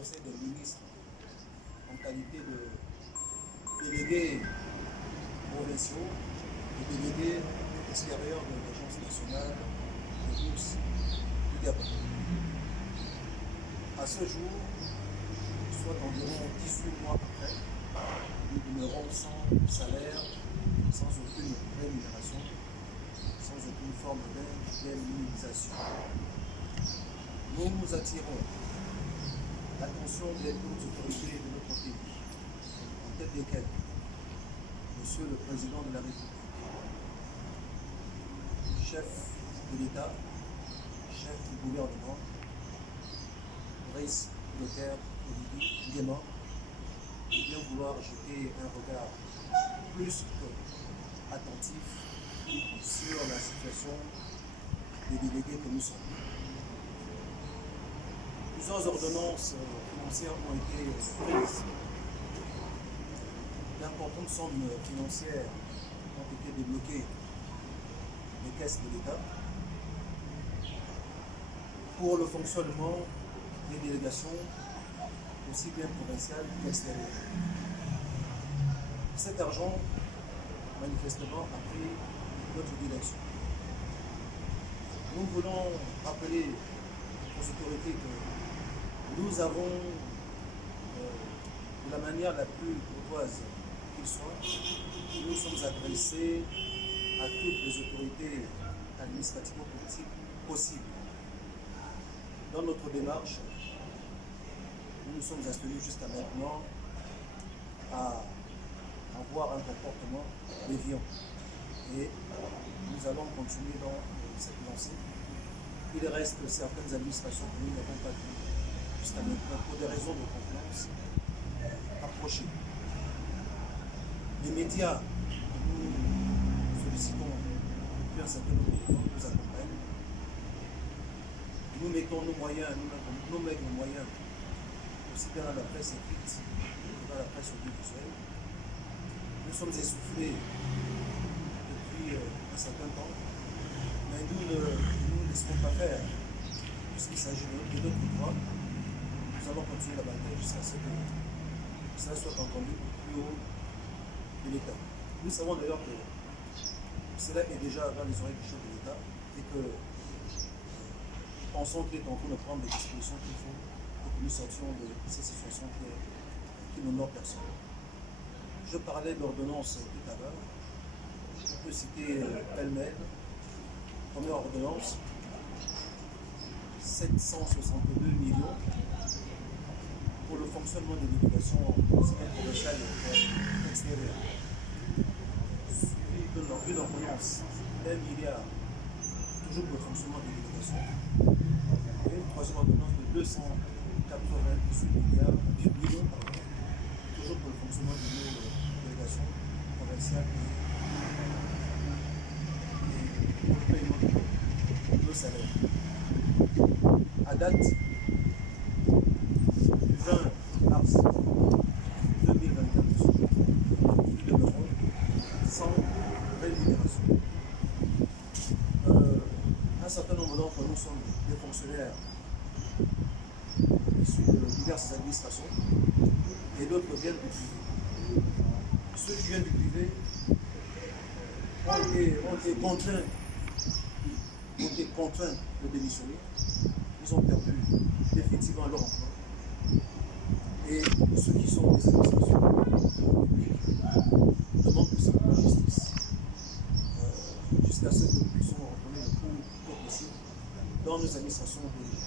Conseil des ministres en qualité de délégué provinciaux et délégué extérieur de l'Agence nationale de bourse du Gabon. À ce jour, soit environ 18 mois après, nous demeurons sans salaire, sans aucune rémunération, sans aucune forme d'indemnisation. Nous attirons l'attention des hautes autorités de notre pays, en tête desquelles Monsieur le Président de la République, chef de l'État, chef du gouvernement, Brice Clotaire Oligui Nguema, de bien vouloir jeter un regard plus que attentif sur la situation des délégués que nous sommes. Plusieurs ordonnances financières ont été prises. D'importantes sommes financières ont été débloquées des caisses de l'État pour le fonctionnement des délégations, aussi bien provinciales qu'extérieures. Cet argent, manifestement, a pris notre direction. Nous voulons rappeler aux autorités que nous avons, de la manière la plus courtoise qu'il soit, nous sommes adressés à toutes les autorités administrativo-politiques possibles. Dans notre démarche, nous nous sommes abstenus jusqu'à maintenant à avoir un comportement déviant. Et nous allons continuer dans cette lancée. Il reste certaines administrations que nous n'avons pas vues jusqu'à maintenant pour des raisons de confiance approchées. Les médias que nous sollicitons depuis un certain nombre de temps nous accompagnent. Nous mettons nos moyens, nos maigres moyens, aussi bien dans la presse écrite que dans la presse audiovisuelle. Nous sommes essoufflés depuis un certain temps, mais nous ne nous laisserons pas faire, puisqu'il s'agit de notre droit. Nous allons continuer la bataille jusqu'à ce que ça soit entendu plus haut de l'État. Nous savons d'ailleurs que cela est déjà dans les oreilles du chef de l'État et que nous pensons qu'il est en train de prendre les dispositions qu'il faut pour que nous sortions de ces situations qui n'honorent personne. Je parlais d'ordonnance tout à l'heure. Je peux citer pêle-mêle. Première ordonnance, 762 millions pour le fonctionnement des délégations provinciales et extérieures. Suivi d'une ordonnance d'1 milliard, toujours pour le fonctionnement des délégations. Et une troisième ordonnance de 298 millions, toujours pour le fonctionnement de nos délégations provinciales et pour le paiement de nos salaires. À date du 20 mars 2024, nous demeurons sans rémunération. Un certain nombre d'entre nous sommes des fonctionnaires issus de diverses administrations et d'autres viennent du privé. Ceux qui viennent du privé ont été contraints de démissionner. Ils ont perdu définitivement leur emploi. Et ceux qui sont des administrations publiques demandent tout simplement justice jusqu'à ce que nous puissions redonner le cours possible dans nos administrations de l'État.